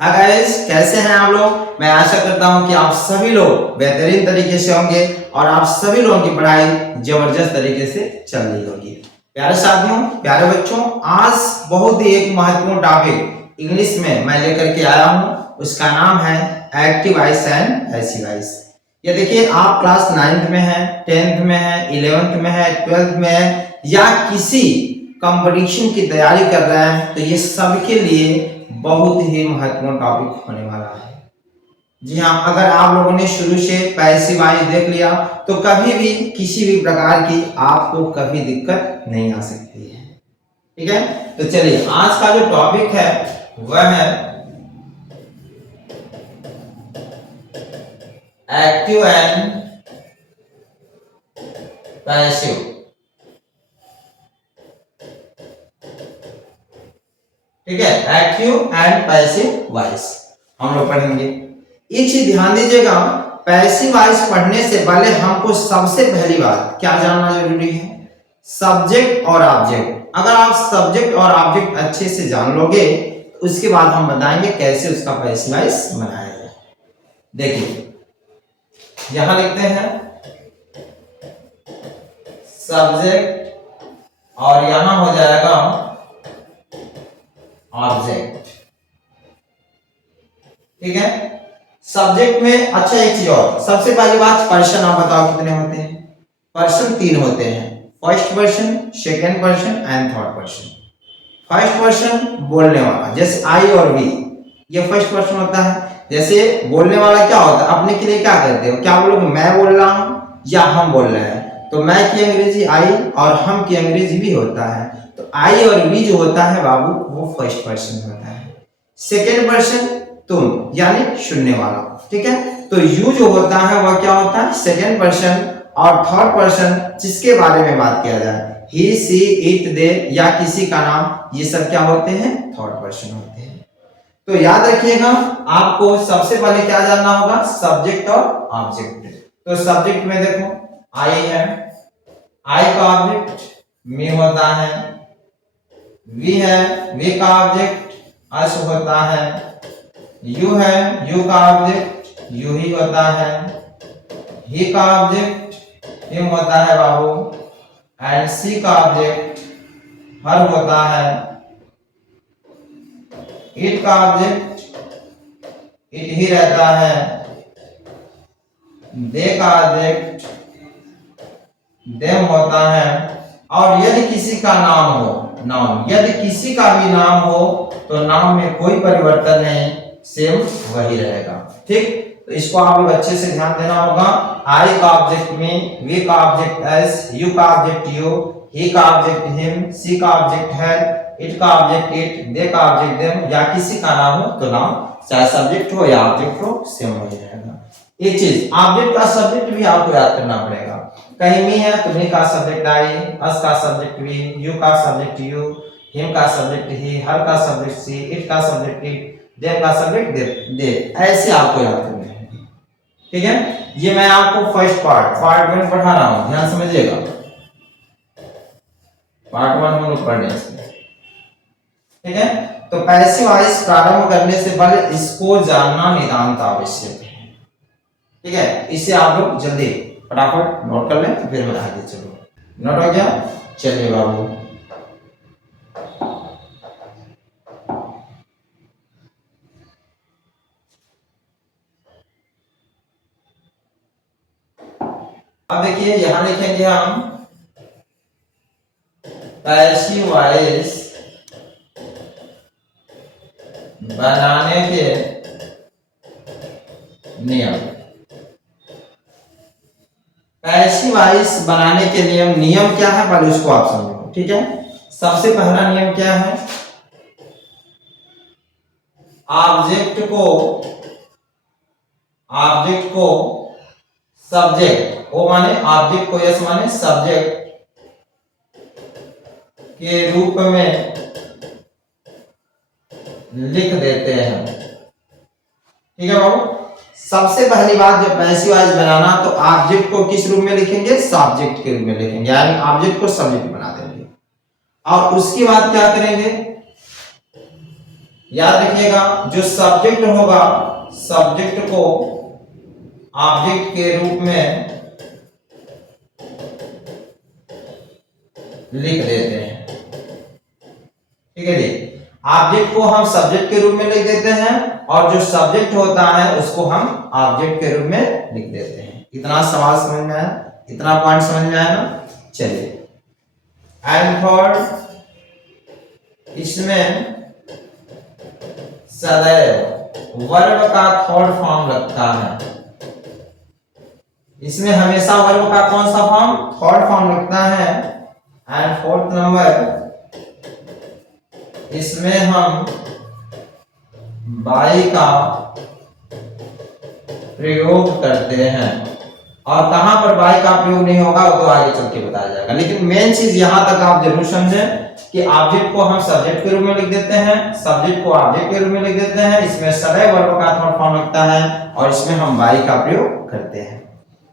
Hi guys, कैसे हैं आप लोग। मैं आशा करता हूं कि आप सभी लोग बेहतरीन तरीके से होंगे और आप सभी लोगों की पढ़ाई जबरदस्त तरीके से चल रही होगी। प्यारे साथियों, प्यारे बच्चों, आज बहुत ही एक महत्वपूर्ण टॉपिक इंग्लिश में मैं लेकर के आया हूं। उसका नाम है active voice and passive voice. ये देखिए, आप क्लास 9th में हैं, 10th में हैं, 11th में हैं, 12th में हैं या किसी कंपटीशन की तैयारी कर रहे हैं तो ये सबके लिए बहुत ही महत्वपूर्ण टॉपिक होने वाला है। जी हाँ, अगर आप लोगों ने शुरू से पैसिव वॉइस देख लिया तो कभी भी किसी भी प्रकार की आपको कभी दिक्कत नहीं आ सकती है। ठीक है, तो चलिए आज का जो टॉपिक है वह है एक्टिव एंड पैसिव। ठीक है, एक्टिव एंड पैसिव वॉइस हम लोग पढ़ेंगे। एक चीज ध्यान दीजिएगा, पैसिव वॉइस पढ़ने से पहले हमको सबसे पहली बात क्या जानना जरूरी है, सब्जेक्ट और ऑब्जेक्ट। अगर आप सब्जेक्ट और ऑब्जेक्ट अच्छे से जान लोगे तो उसके बाद हम बताएंगे कैसे उसका पैसिव वॉइस बनाया जाए। देखिए यहां लिखते हैं सब्जेक्ट और यहां हो जाएगा ऑब्जेक्ट। ठीक है, सब्जेक्ट में अच्छा एक चीज और, सबसे पहली बात पर्सन आप बताओ कितने होते हैं। पर्सन 3 होते हैं, first person, second person and third person. First person बोलने वाला, जैसे आई और वी, ये फर्स्ट पर्सन होता है। जैसे बोलने वाला क्या होता है, अपने के लिए क्या कहते हो, क्या बोलोगे मैं बोल रहा हूं या हम बोल रहे हैं। तो मैं की अंग्रेजी आई और हम की अंग्रेजी भी होता है। तो आई और वी जो होता है बाबू वो फर्स्ट पर्सन होता है। सेकेंड पर्सन तुम यानी सुनने वाला। ठीक है, तो यू जो होता है वह क्या होता है, सेकेंड पर्सन। और थर्ड पर्सन जिसके बारे में बात किया जाए, ही सी इट दे या किसी का नाम, ये सब क्या होते हैं, थर्ड पर्सन होते हैं। तो याद रखिएगा, आपको सबसे पहले क्या जानना होगा, सब्जेक्ट और ऑब्जेक्ट। तो सब्जेक्ट में देखो आई है, आई का ऑब्जेक्ट मी होता है। वी है, वी का ऑब्जेक्ट अस होता है। यू है, यू का ऑब्जेक्ट यू ही होता है। ही का ऑब्जेक्ट हिम होता है बाबू। एंड सी का ऑब्जेक्ट हर होता है। इट का ऑब्जेक्ट इट ही रहता है। दे का ऑब्जेक्ट देम होता है। और यदि किसी का नाम हो, नाउन, यदि किसी का भी नाम हो तो नाम में कोई परिवर्तन नहीं, सेम वही रहेगा। ठीक, तो इसको आप लोग अच्छे से ध्यान देना होगा। आई का ऑब्जेक्ट में, वी का ऑब्जेक्ट एस, यू का ऑब्जेक्ट यू, ही का ऑब्जेक्ट हिम, सी का ऑब्जेक्ट है, इट का ऑब्जेक्ट इट, दे का ऑब्जेक्ट देम, या किसी का नाम हो तो नाम चाहे सब्जेक्ट हो या ऑब्जेक्ट हो सेम वही रहेगा। एक चीज, ऑब्जेक्ट का सब्जेक्ट भी आपको याद करना पड़ेगा। कहीं मी है तो मी का सब्जेक्ट आई, अस का सब्जेक्ट वी, यू का सब्जेक्ट यू, हिम का सब्जेक्ट ही, हर का सब्जेक्ट सी, इट का सब्जेक्ट इट, देम का सब्जेक्ट दे। ऐसे आपको याद करना है। ठीक है, ये मैं आपको फर्स्ट पार्ट 1 पढ़ा रहा हूं, ध्यान समझिएगा। पार्ट 1 हम लोग पढ़ रहे हैं। ठीक है, तो पैसिव वॉइस प्रारंभ करने से पहले इसको जानना नितांत आवश्यक है। ठीक है, इसे आप लोग जल्दी फटाफट नोट कर लें, फिर मैं आगे चलो। नोट हो गया, चलिए बाबू। अब देखिए यहां लिखेंगे हम पैसिव वॉइस बनाने के नियम। पैसिव वॉइस बनाने के नियम क्या है, पहले उसको आप समझो। ठीक है, सबसे पहला नियम क्या है, ऑब्जेक्ट को सब्जेक्ट, ओ माने ऑब्जेक्ट को, यस माने सब्जेक्ट के रूप में लिख देते हैं। ठीक है बाबू, सबसे पहली बात जब पैसिव वॉइस बनाना तो ऑब्जेक्ट को किस रूप में लिखेंगे, सब्जेक्ट के रूप में लिखेंगे, यानी ऑब्जेक्ट को सब्जेक्ट बना देंगे। और उसके बाद क्या करेंगे, याद रखिएगा, जो सब्जेक्ट होगा सब्जेक्ट को ऑब्जेक्ट के रूप में लिख देते हैं। ठीक है जी, ऑब्जेक्ट को हम सब्जेक्ट के रूप में लिख देते हैं और जो सब्जेक्ट होता है उसको हम ऑब्जेक्ट के रूप में लिख देते हैं। इतना सवाल समझ में आया, इतना पॉइंट समझ में आया ना। चलिए एंड थर्ड, इसमें सदैव वर्ब का थर्ड फॉर्म लगता है। इसमें हमेशा वर्ब का कौन सा फॉर्म? थर्ड फॉर्म लगता है। एंड फोर्थ नंबर, इसमें हम बाई का प्रयोग करते हैं। और कहां पर बाई का प्रयोग नहीं होगा वो तो आगे चल के बताया जाएगा, लेकिन मेन चीज यहां तक आप जरूर समझें कि ऑब्जेक्ट को हम सब्जेक्ट के रूप में लिख देते हैं, सब्जेक्ट को ऑब्जेक्ट के रूप में लिख देते हैं, इसमें सदैव वर्ब का थर्ड फॉर्म लगता है और इसमें हम बाई का प्रयोग करते हैं।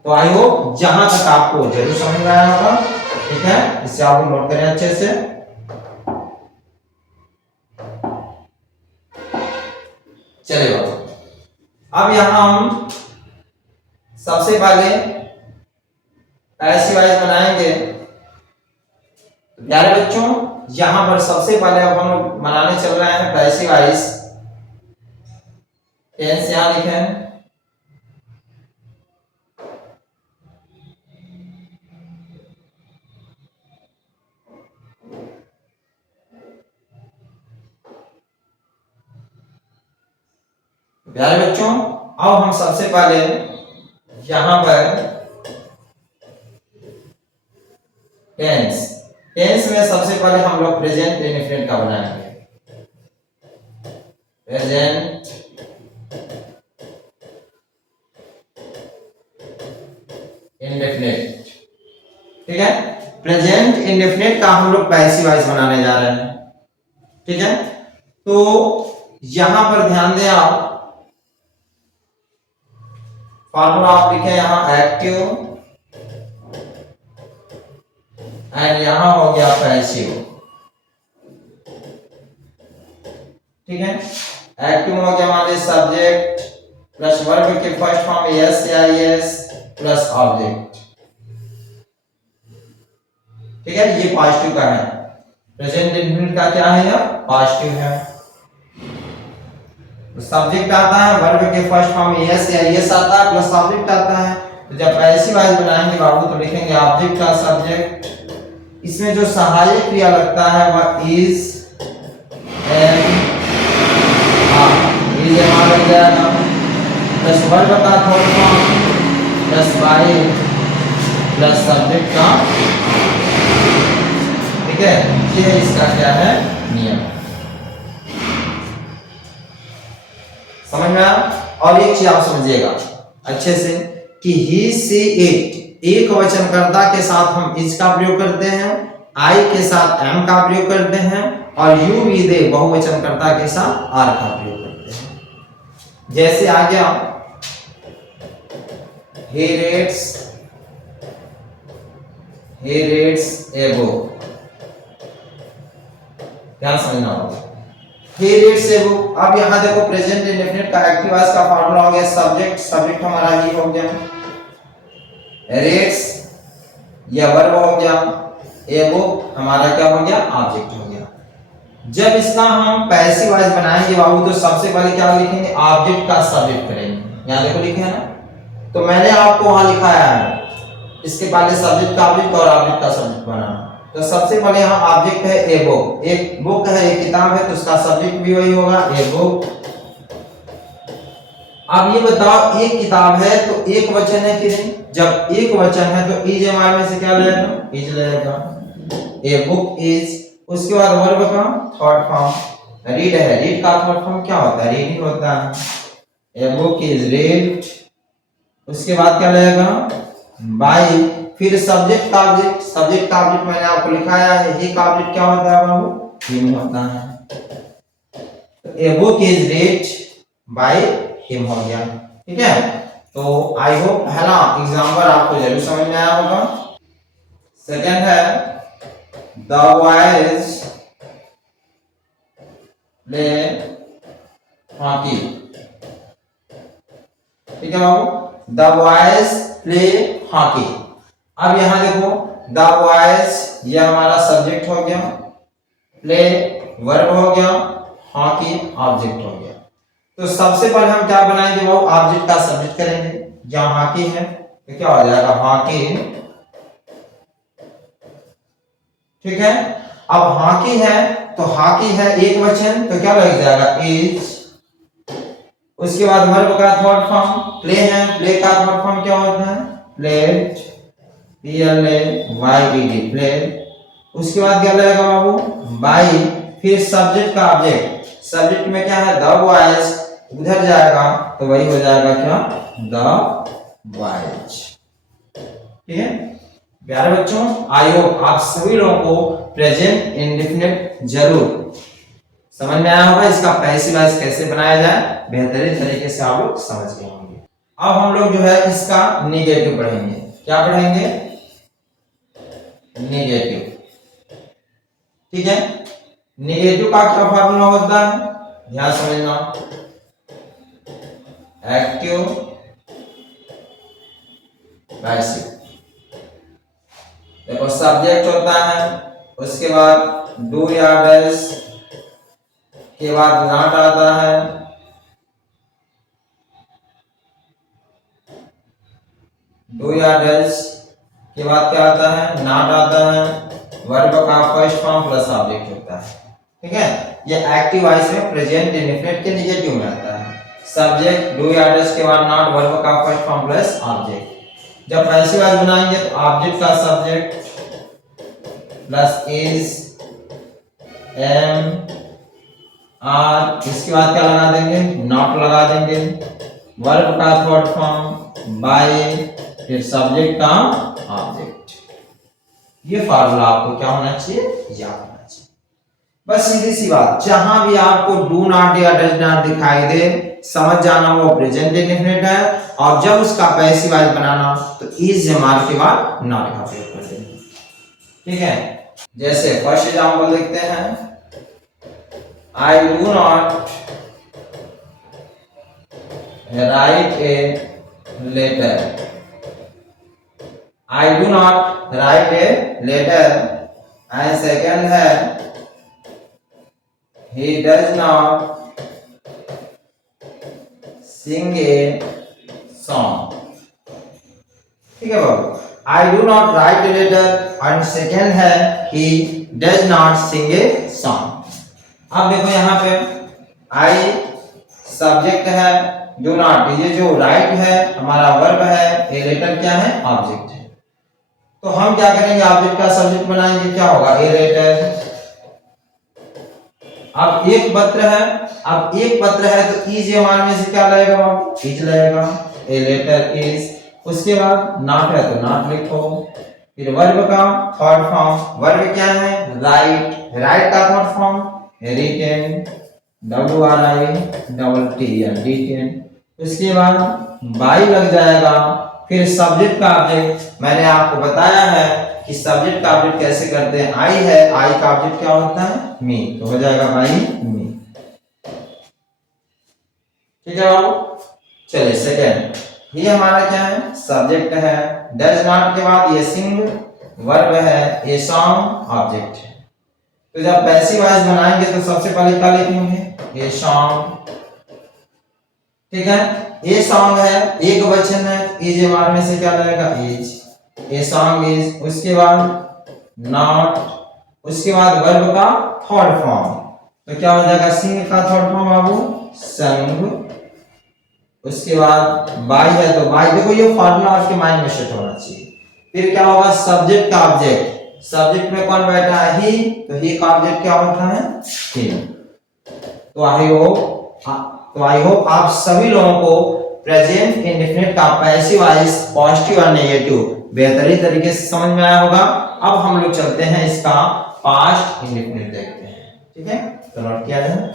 तो आई होप जहां तक आपको जरूर समझ में आया होगा। ठीक है, इसे आप नोट करें अच्छे से। चलिए अब यहां हम सबसे पहले पैसिव वॉइस बनाएंगे। प्यारे बच्चों, यहां पर सबसे पहले अब हम लोग बनाने चल रहे हैं पैसिव वॉइस। टेंस यहां लिखें, प्यारे बच्चों अब हम सबसे पहले यहां पर टेंस, टेंस में सबसे पहले हम लोग प्रेजेंट इंडेफिनिट का बनाएंगे। Present indefinite. ठीक है, प्रेजेंट इंडेफिनिट का हम लोग पैसिव वॉइस बनाने जा रहे हैं। ठीक है, तो यहां पर ध्यान दें आप, फॉर्मूला आप लिखें यहां एक्टिव एंड यहां हो गया पैसिव। ठीक है, एक्टिव हो गया मान लीजिए सब्जेक्ट प्लस वर्ब के फर्स्ट फॉर्म यस या यस प्लस ऑब्जेक्ट। ठीक है, ये पॉजिटिव का है, प्रेजेंट इंडेफिनिट का क्या है? पॉजिटिव है। सब्जेक्ट आता है, वर्ब के फर्स्ट फॉर्म में यस या यस आता है प्लस ऑब्जेक्ट आता है। तो जब पैसिव वॉइस बनाएंगे बाबू तो लिखेंगे ऑब्जेक्ट का सब्जेक्ट, इसमें जो सहायक क्रिया लगता है वह इज एंड इज हमारा लग जाएगा प्लस वर्ब का third form plus by plus subject का। ठीक है, ये इसका क्या है नियम, समझ में आया। और एक चीज आप समझिएगा अच्छे से कि ही सी इट एक वचनकर्ता के साथ हम इज का प्रयोग करते हैं, आई के साथ एम का प्रयोग करते हैं और यू वी दे बहुवचनकर्ता के साथ आर का प्रयोग करते हैं। जैसे आ गया he reads a book, ध्यान समझना होगा। he reads a book, अब यहां देखो प्रेजेंट इंडेफिनिट का एक्टिव वॉइस का फॉर्मूला हो गया सब्जेक्ट, सब्जेक्ट हमारा ही हो गया, reads या वर्ब हो गया, a book हमारा क्या हो गया? ऑब्जेक्ट हो गया। जब इसका हम पैसिव वॉइस बनाएंगे बाबू तो सबसे पहले क्या लिखेंगे? ऑब्जेक्ट का सब्जेक्ट करेंगे। यहां देखो लिखे है ना, तो मैंने आपको वहां लिखाया है इसके पहले सब्जेक्ट का ऑब्जेक्ट और ऑब्जेक्ट का सब्जेक्ट बनाना। तो सबसे पहले यहाँ ऑब्जेक्ट है ए बुक, एक बुक है एक किताब है तो उसका सब्जेक्ट भी वही होगा ए बुक। अब ये बताओ एक किताब है तो एक वचन है कि नहीं? जब एक वचन है तो इज हमारे में से क्या लगेगा? इज लगेगा, ए बुक इज। उसके बाद वर्ब का थर्ड फॉर्म रीड है, रीड का थर्ड फॉर्म क्या होता है? रीडिंग होता है, ए बुक इज रीड। उसके बाद क्या लगेगा? बाई, फिर सब्जेक्ट का ऑब्जेक्ट, सब्जेक्ट का ऑब्जेक्ट मैंने आपको लिखाया है, ही का ऑब्जेक्ट क्या होता है बाबू? हिम होता है। तो a book is read by him हो गया। ठीक है, तो आई होप पहला एग्जांपल आपको जरूर समझ में आया होगा। सेकंड है द बॉयज प्ले हॉकी। ठीक है बाबू, द बॉयज प्ले हॉकी। अब यहां देखो, द बॉयज ये हमारा सब्जेक्ट हो गया, प्ले वर्ब हो गया, हॉकी ऑब्जेक्ट हो गया। तो सबसे पहले हम क्या बनाएंगे बाबू, ऑब्जेक्ट का सब्जेक्ट करेंगे। जहां हॉकी है तो क्या हो जाएगा, हॉकी। ठीक है, अब हॉकी है तो हॉकी है एक वचन, तो क्या लग जाएगा, इज। उसके बाद वर्ब का थर्ड फॉर्म प्ले है, प्ले का थर्ड फॉर्म क्या होता है, प्लेड, PLAYED, प्ले। उसके बाद क्या लगेगा बाबू, बाई, फिर सब्जेक्ट का ऑब्जेक्ट, सब्जेक्ट में क्या है, द बॉयज, उधर जाएगा तो वही हो जाएगा क्या, द बॉयज। ठीक है प्यारे बच्चों, आई होप आप सभी लोगों को प्रेजेंट इंडेफिनिट जरूर समझ में आया होगा। इसका पैसिव वॉइस कैसे बनाया जाए बेहतरीन तरीके से आप लोग समझ गए होंगे। अब हम लोग जो है इसका निगेटिव पढ़ेंगे। क्या पढ़ेंगे, निगेटिव। ठीक है, निगेटिव का क्या फॉर्मूला होता है, ध्यान समझना। Active, passive. देखो सब्जेक्ट होता है, उसके बाद डू या डज के बाद नॉट आता है, डू या डज के बाद क्या आता है, नॉट आता है, वर्ब का फर्स्ट फॉर्म प्लस ऑब्जेक्ट होता है। ठीक है, ये एक्टिव वॉइस में प्रेजेंट इंडेफिनिट के निगेटिव में आता है। सब्जेक्ट डू या डज के बाद नॉट, वर्ब का फर्स्ट फॉर्म प्लस ऑब्जेक्ट। जब पैसिव वॉइस बनाएंगे तो ऑब्जेक्ट का subject plus is, am, are, इसके बाद क्या लगा देंगे, नॉट लगा देंगे, वर्ब का थर्ड फॉर्म बाय, फिर सब्जेक्ट का ऑब्जेक्ट। ये फार्मूला आपको क्या होना चाहिए, याद होना चाहिए। बस सीधी सी बात, जहां भी आपको डू नॉट या डज नॉट दिखाई दे, समझ जाना वो प्रेजेंट इंडेफिनिट है, और जब उसका पैसिव वॉइस बनाना तो इज मार के बाद नॉट का प्रयोग कर देंगे। ठीक है, जैसे फर्स्ट एग्जांपल देखते हैं, I do not write a letter, I do not write a letter. And second है, he does not sing a song। ठीक है बाबू, I do not write a letter, और सेकेंड है he does not sing a song। अब देखो यहाँ पे I सब्जेक्ट है, do not ये जो राइट है हमारा वर्ब है, a letter क्या है, ऑब्जेक्ट है। तो हम क्या करेंगे, ऑब्जेक्ट का सब्जेक्ट बनाएंगे, क्या होगा, a letter। अब एक पत्र है, अब एक पत्र है तो इज मान में से क्या लगेगा, इज लगेगा, ए लेटर इज। उसके बाद नॉट है तो नॉट लिखो, फिर वर्ब का थर्ड फॉर्म, वर्ब क्या है, राइट, राइट का third form written, WRITTEN, written. उसके बाद बाई लग जाएगा, फिर सब्जेक्ट का ऑब्जेक्ट, मैंने आपको बताया है कि सब्जेक्ट का ऑब्जेक्ट कैसे करते हैं, आई है, आई का ऑब्जेक्ट क्या होता है, मी, तो हो जाएगा बाई मी। ठीक है बाबू, चलिए सेकेंड, ये हमारा क्या है, सब्जेक्ट है, डज नॉट के बाद ये सिंग वर्ब है, ये सॉन्ग ऑब्जेक्ट है। तो जब पैसिव वॉइस बनाएंगे तो सबसे पहले क्या लिखेंगे, ये सॉन्ग। ठीक है, ये सॉन्ग है, एक वचन है, इज मार में से क्या लगेगा, इज, ए सॉन्ग इज। उसके बाद नॉट, उसके बाद वर्ब का थर्ड फॉर्म, तो क्या हो जाएगा, सिंग का थर्ड फॉर्म बाबू, संग। उसके बाद बाई है तो बाई, देखो ये फॉर्मूला आपके माइंड में सेट होना चाहिए। फिर क्या होगा, सब्जेक्ट का ऑब्जेक्ट, सब्जेक्ट में कौन बैठा है, ही, तो ही का ऑब्जेक्ट क्या होता है, ही। तो आई होप आप सभी लोगों को प्रेजेंट इंडेफिनिट का पैसिव वॉइस पॉजिटिव और नेगेटिव बेहतरीन तरीके से समझ में आया होगा। अब हम लोग चलते हैं इसका पास्ट इंडेफिनिट देखते हैं। ठीक है, तो नोट किया जाए।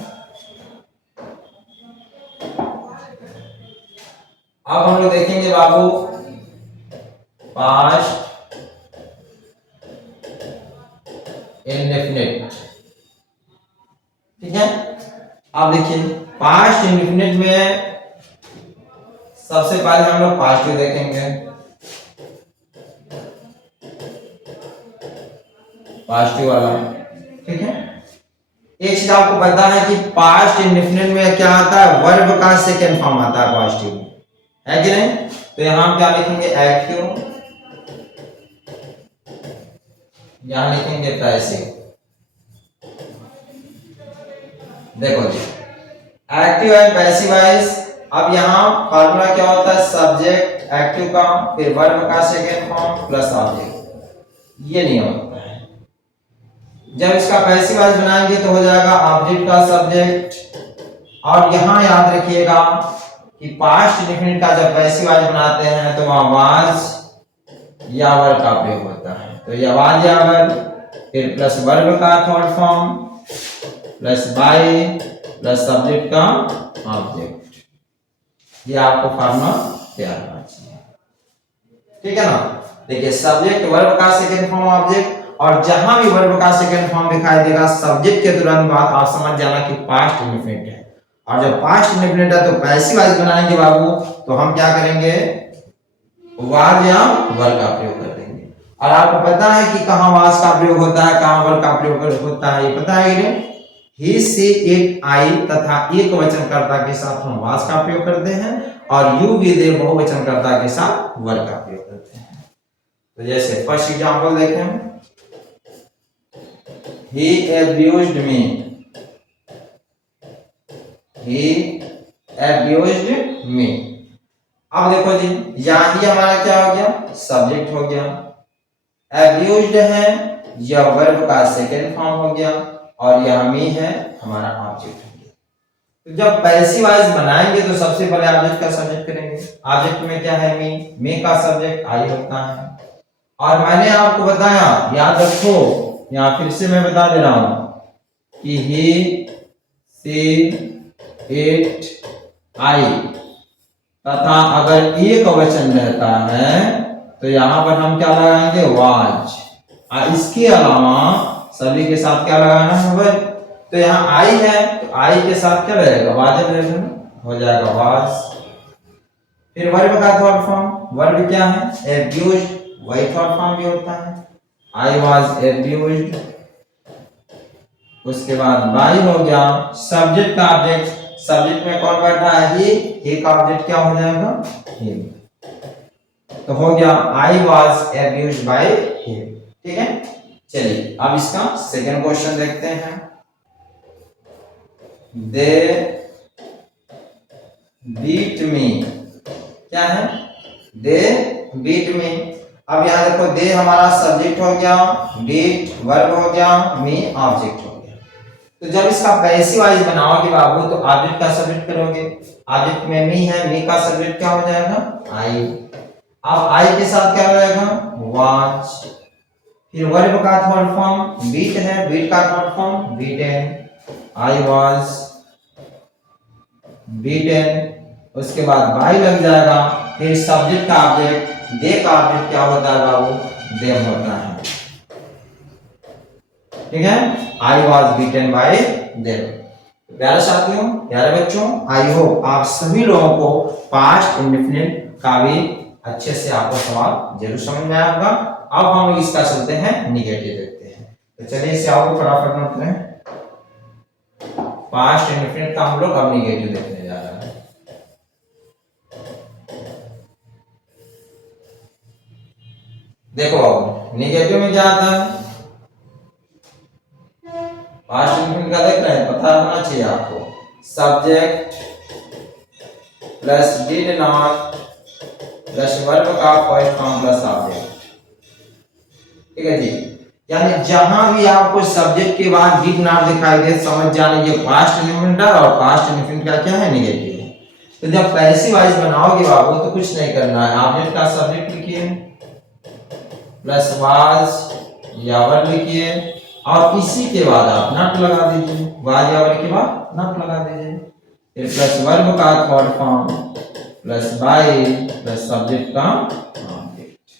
अब हम लोग देखेंगे बाबू पास्ट इंडेफिनिट। ठीक है, आप देखिए पास्ट इंडेफिनिट में सबसे पहले हम लोग पास्ट देखेंगे। पास्ट वाला, ठीक है। एक चीज आपको पता है कि पास्ट इंडेफिनिट में क्या आता है, वर्ब का सेकंड फॉर्म आता है पास्ट में, है कि नहीं। तो यहां क्या लिखेंगे, एक्टिव, यहां लिखेंगे पैसिव। देखो जी, एक्टिव एंड पैसिव वाइज, अब यहाँ फार्मूला क्या होता है, सब्जेक्ट एक्टिव का, फिर वर्ब का सेकंड फॉर्म प्लस ऑब्जेक्ट, ये नियम होता है। जब इसका पैसिव वाइज बनाएंगे तो हो जाएगा ऑब्जेक्ट का सब्जेक्ट, और यहाँ याद रखिएगा कि पास्ट इंडेफिनिट का जब पैसिव वाइज बनाते हैं तो वहां वाज या वर का प्रयोग होता है। तो ये वाज या वर, फिर प्लस वर्ब का third form, plus by, plus subject का ऑब्जेक्ट। ये आपको फार्मूला तैयार होना चाहिए, ठीक है ना। देखिए, सब्जेक्ट वर्ब का सेकंड फॉर्म ऑब्जेक्ट, और जहां भी वर्ब का सेकंड फॉर्म दिखाई देगा सब्जेक्ट के तुरंत बाद आप समझ जाना कि पास्ट इंडेफिनिट है। और जब पास्ट इंडेफिनिट है तो पैसिव वाइज बनाएंगे बाबू, तो हम क्या करेंगे, वाज या वर का प्रयोग कर देंगे। और आपको पता है कि कहां वाज का प्रयोग होता है, कहां वर का प्रयोग होता है, ये पता है कि नहीं। ही से इट आई तथा एक वचनकर्ता के साथ हम वाज का प्रयोग करते हैं, और यू भी दे बहुवचनकर्ता के साथ वर का प्रयोग करते हैं। तो जैसे फर्स्ट एग्जांपल देखें हम, he abused me, he abused me। अब देखो जी, यहां ही हमारा क्या हो गया, सब्जेक्ट हो गया, abused है यह वर्ब का सेकंड फॉर्म हो गया, और यह मी है हमारा ऑब्जेक्ट हो गया। तो जब पैसिव वाइज बनाएंगे तो सबसे पहले ऑब्जेक्ट का सब्जेक्ट करेंगे। ऑब्जेक्ट में क्या है, मी का सब्जेक्ट आई होता है। और मैंने आपको बताया, याद रखो, यहाँ फिर से मैं बता दे रहा हूं कि ही सी इट आई, तथा अगर एक वचन रहता है तो यहां पर हम क्या लगाएंगे, वाज। इसके अलावा सभी के साथ क्या लगाना है, वर्ब। तो यहाँ आई है तो आई के साथ क्या रहेगा, वाज रहेगा, हो जाएगा वाज। फिर वर्ब का थर्ड फॉर्म, वर्ब क्या है, एब्यूज्ड, वही थर्ड फॉर्म भी होता है, आई वाज एब्यूज्ड। उसके बाद बाई हो गया, सब्जेक्ट का ऑब्जेक्ट, सब्जेक्ट में कौन बैठा है, ही का ऑब्जेक्ट क्या हो जाएगा, हिम। तो हो गया आई वाज एब्यूज्ड बाय हिम, ठीक है। चलिए अब इसका सेकंड क्वेश्चन देखते हैं। दे बीट मी, क्या है, दे बीट मी। अब यहां देखो, दे हमारा सब्जेक्ट हो गया, बीट वर्ब हो गया, मी ऑब्जेक्ट हो गया। तो जब इसका पैसिव वाइज बनाओगे बाबू तो ऑब्जेक्ट का सब्जेक्ट करोगे, ऑब्जेक्ट में मी है, मी का सब्जेक्ट क्या हो जाएगा, आई। अब आई के साथ क्या रहेगा, वाज। फिर वर्ब का थर्ड फॉर्म बीट है, बीट का third form beaten, I was beaten. उसके बाद बाई लग जाएगा, फिर सब्जेक्ट का ऑब्जेक्ट, दे का ऑब्जेक्ट क्या होता है बाबू, देम होता है, ठीक है। I was beaten bye them. प्यारे साथियों, प्यारे बच्चों, आई होप आप सभी लोगों को पास्ट इंडेफिनिट का भी अच्छे से आपको सवाल जरूर समझ में आया होगा। अब हम इसका चलते हैं निगेटिव देखते हैं। तो चलिए इसे आपको फटाफट नोट करें। पास्ट इंडेफिनिट का हम लोग अब निगेटिव देखने जा रहे हैं। देखो अब निगेटिव में क्या आता है, पास्ट इंडेफिनिट का देख रहे हैं, पता होना चाहिए आपको, subject plus did not plus verb का फर्स्ट फॉर्म प्लस ऑब्जेक्ट, ठीक है जी। यानी जहां भी आपको सब्जेक्ट के बाद डिड नॉट दिखाई दे, समझ जाना ये पास्ट इंडेफिनिट है, और पास्ट इंडेफिनिट का क्या है, निगेटिव है। तो जब पैसिव वाइज बनाओगे बाबू तो कुछ नहीं करना है, ऑब्जेक्ट का सब्जेक्ट लिखिए प्लस वाज या वर्ब लिखिए, और इसी के बाद आप नॉट लगा दीजिए, वाज या वर्ब के बाद नॉट लगा दीजिए, फिर प्लस वर्ब का third form plus by plus subject का ऑब्जेक्ट,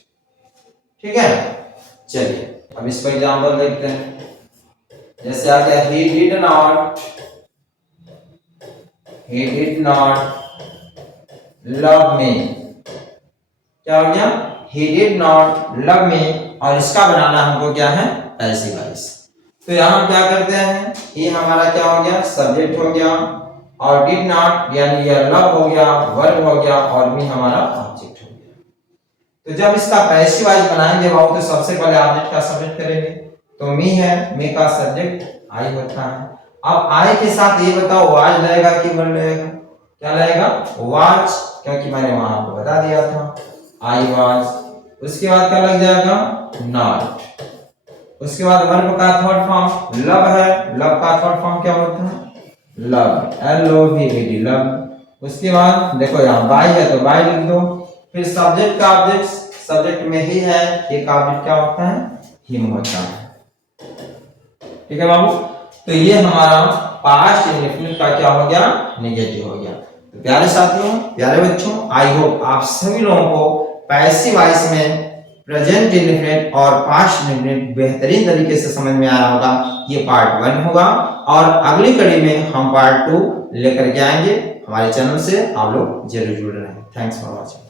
ठीक है। चलिए अब इसका एग्जांपल देखते हैं। जैसे आ गया, he did not he did not love me। क्या हो गया? he did not love me, और इसका बनाना हमको क्या है? Passive voice. तो यहाँ हम क्या करते हैं, ये हमारा क्या हो गया? सब्जेक्ट हो गया, और डिड नॉट यानी ये लव हो गया, वर्ब हो गया, और मी हमारा ऑब्जेक्ट हो गया। तो जब इसका पैसिव वॉइस बनाएंगे बाबू, तो सबसे पहले ऑब्जेक्ट का सब्जेक्ट करेंगे। तो मी है, मी का सब्जेक्ट आई होता है। अब आई के साथ ये बताओ वाज लगेगा कि वर्ब लगेगा? क्या लगेगा? वाज, क्योंकि मैंने वहां आपको बता दिया था आई वाज। उसके बाद क्या लग जाएगा? नॉट। उसके बाद वर्ब का थर्ड फॉर्म लव है, लव का थर्ड फॉर्म क्या होता है? Love, LOVED, love. उसके बाद देखो यहाँ बाय है तो बाय लिख दो। फिर सब्जेक्ट का ऑब्जेक्ट सब्जेक्ट में ही है, एक ऑब्जेक्ट क्या होता है? हिम होता है। ठीक है बाबू, तो ये हमारा पास्ट इंडेफिनिट का क्या हो गया? नेगेटिव हो गया। तो प्यारे साथियों, प्यारे बच्चों, आई होप आप सभी लोगों को पैसिव वॉइस में प्रेजेंट इंडेफिनिट और पास्ट इंडेफिनिट बेहतरीन तरीके से समझ में आया होगा। ये पार्ट 1 होगा, और अगली कड़ी में हम पार्ट 2 लेकर के आएंगे। हमारे चैनल से आप लोग जरूर जुड़ रहे हैं। Thanks for watching.